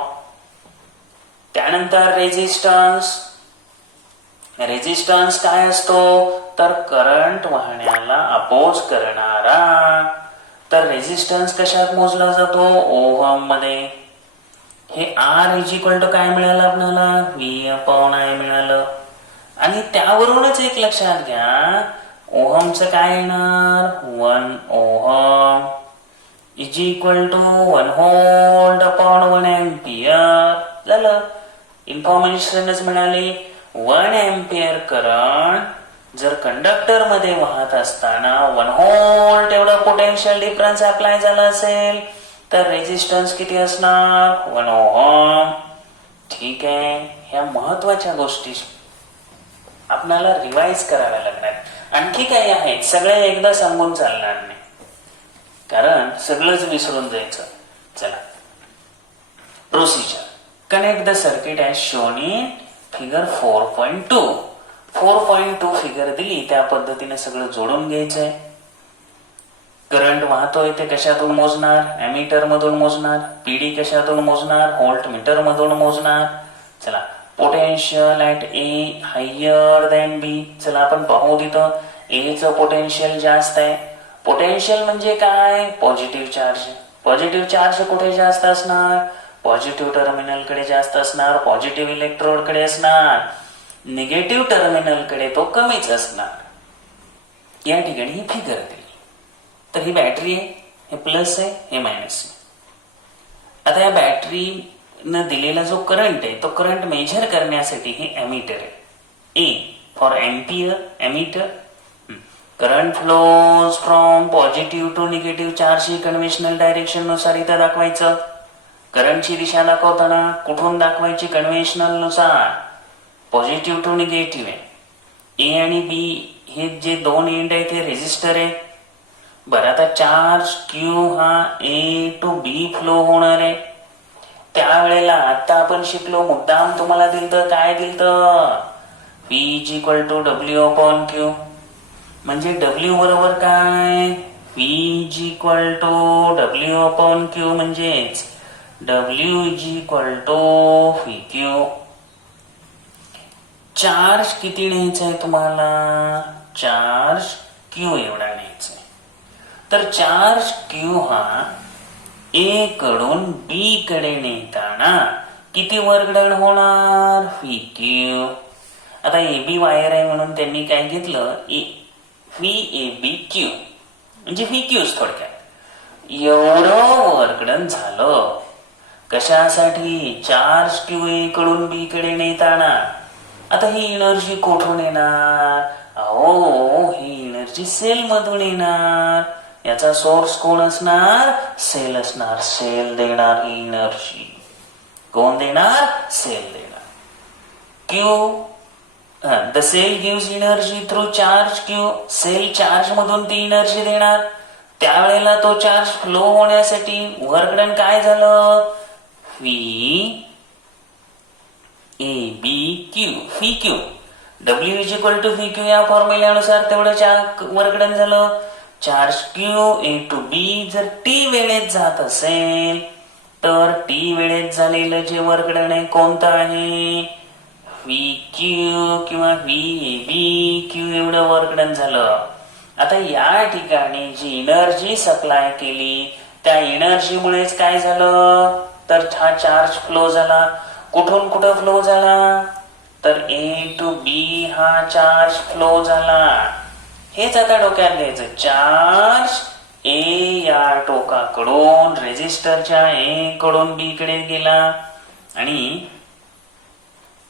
त्यानंतर रेझिस्टन्स. रेझिस्टन्स काय असतो तर करंट वाहण्याला अपोज करणारा. तर रेझिस्टन्स कशात मोजला जातो ओहम मध्ये. हे R इज इक्वल टू काय मिळालं आपल्याला V अपॉन I मिळालं. आणि त्यावरूनच एक लक्षात घ्या ओहमचं काय येणार 1 ohm is equal to 1 volt upon 1 ampere. झालं इन्फॉर्मेशनच मिळाली. 1 एम्पियर करंट जर कंडक्टर मध्ये वाहत असताना 1 व्होल्ट एवढा पोटेन्शियल डिफरन्स अप्लाय झाला असेल तर रेझिस्टन्स किती असणार 1 ओहम. ठीक आहे. ह्या महत्वाच्या गोष्टी आपल्याला रिवाइज कराव्या लागणार. आणखी काही आहेत सगळे एकदा सांगून चालणार नाही कारण सगळंच विसरून जायचं. चला procedure. Connect the circuit as shown in figure 4.2. 4.2 figure दिली त्या पद्धतीने सगळं जोडून घ्यायचंय. करंट वाहतोय ते कशातून मोजणार एमीटर मधून मोजणार. पीडी कशातून मोजणार व्होल्ट मीटर मधून मोजणार. चला potential at A higher than B. चला आपण पाहू तिथं ए चं पोटेन्शियल जास्त आहे. पोटेन्शियल म्हणजे काय पॉझिटिव्ह चार्ज. पॉझिटिव्ह चार्ज कुठे जास्त असणार पॉझिटिव्ह टर्मिनल कडे जास्त असणार, पॉझिटिव्ह इलेक्ट्रोड कडे असणार. निगेटिव्ह टर्मिनल कडे तो कमीच असणार. या ठिकाणी ही फिगर दिली. तर ही बॅटरी आहे, हे प्लस आहे, हे मायनस आहे. आता या बॅटरी न दिलेला जो करंट आहे तो करंट मेजर करण्यासाठी हे एमीटर आहे. A for ampere ammeter. Current flows from positive to negative charge ही कन्व्हेन्शनल डायरेक्शन नुसार इथं दाखवायचं. करंटची दिशा दाखवताना कुठून दाखवायची कन्व्हेन्शनल नुसार पॉझिटिव्ह टू निगेटिव्ह आहे. ए आणि बी हे जे दोन एंड आहेत ते रेझिस्टर आहे. बरं आता चार्ज क्यू हा ए टू बी फ्लो होणार आहे त्यावेळेला आता आपण शिकलो मुद्दाम तुम्हाला दिलतं काय दिलतं, V is equal to W upon Q. म्हणजे डब्ल्यू बरोबर काय, V is equal to W upon Q, म्हणजेच W is equal to V Q. Charge किती न्यायचा आहे तुम्हाला, चार्ज क्यू एवढा न्यायचा आहे. तर चार्ज क्यू हा ए कडून बी कडे नेताना किती वर्क डन होणार, व्ही क्यू. आता ए बी वायर आहे म्हणून त्यांनी काय घेतलं, व्ही ए बी क्यू म्हणजे व्ही क्यूच थोडक्यात. एवढं वर्क डन झालं. कशासाठी, चार्ज क्यू ए कडून बी कडे नेताना. आता ही एनर्जी कुठून येणार, अहो ही एनर्जी सेल मधून येणार. याचा सोर्स कोण असणार, सेल असणार. सेल देणार ही एनर्जी. कोण देणार, सेल देणार. Q the cell gives energy through charge Q. Cell charge मधून ती एनर्जी देणार. त्यावेळेला तो चार्ज फ्लो होण्यासाठी वर्क डन काय झालं, V A B Q, V Q. W is equal to V Q या फॉर्म्युल्यानुसार तेवढं वर्क डन झालं. Charge Q A to B जर टी वेळेत जात असेल तर टी वेळेत झालेलं जे वर्क डन आहे कोणतं आहे, व्ही क्यू किंवा व्ही ए बी क्यू एवढं वर्क डन झालं. आता या ठिकाणी जी एनर्जी सप्लाय केली त्या एनर्जीमुळेच काय झालं, तर हा चार्ज फ्लो झाला. कुठून कुठं फ्लो झाला, तर ए टू बी हा चार्ज फ्लो झाला. हेच आता डोक्यात घ्यायचं. चार्ज ए या टोकाकडून रेजिस्टरच्या ए कडून बी कडे गेला आणि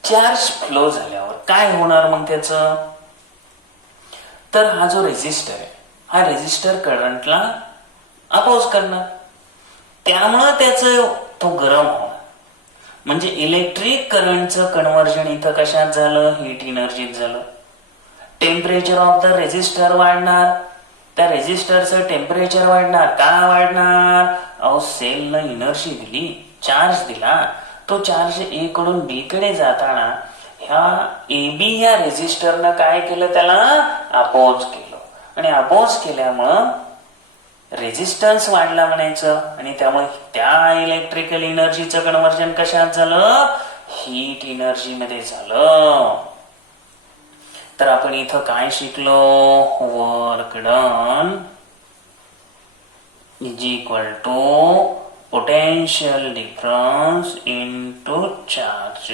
चार्ज फ्लो झाल्यावर काय होणार मग त्याचं, तर हा जो रेजिस्टर आहे हा रेजिस्टर करंटला अपोज करणार. त्यामुळं त्याचं तो गरम होणार. म्हणजे इलेक्ट्रिक करंटचं कन्व्हर्जन इथं कशात झालं, हीट एनर्जीत झालं. टेम्परेचर ऑफ द रेजिस्टर वाढणार. त्या रेजिस्टरचं टेम्परेचर वाढणार. का वाढणार, अहो सेलनं एनर्जी दिली, चार्ज दिला. तो चार्ज ए कडून बी कडे जाताना ह्या ए बी या रेजिस्टरनं काय केलं, त्याला अपोज केलं. आणि अपोज केल्यामुळं रेजिस्टन्स वाढला म्हणायचं. आणि त्यामुळे त्या इलेक्ट्रिकल एनर्जीचं कन्व्हर्जन कशात झालं, हीट एनर्जी मध्ये झालं. तर आपण इथं काय शिकलो, work done is equal to potential difference into charge.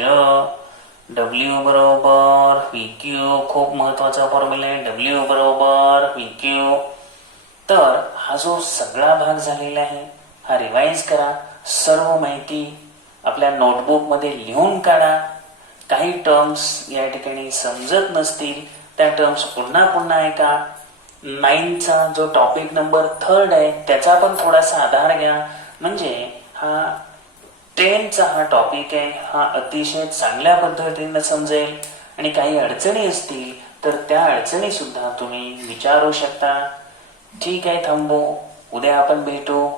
W बरोबर व्ही क्यू, खूप महत्वाचा फॉर्म्युला आहे. डब्ल्यू बरोबर व्ही क्यू. तर हा जो सगळा भाग झालेला आहे हा रिवाइज करा. सर्व माहिती आपल्या नोटबुक मध्ये लिहून काढा. काही टर्म्स या ठिकाणी समजत नसतील त्या टर्म्स पुन्हा पुन्हा ऐका. 9चा जो टॉपिक नंबर 3 आहे त्याचा पण थोडासा आधार घ्या. म्हणजे हा 10चा हा टॉपिक आहे हा अतिशय चांगल्या पद्धतीने समजेल. आणि काही अडचणी असतील तर त्या अडचणी सुद्धा तुम्ही विचारू शकता. ठीक आहे, थांबू. उद्या आपण भेटू.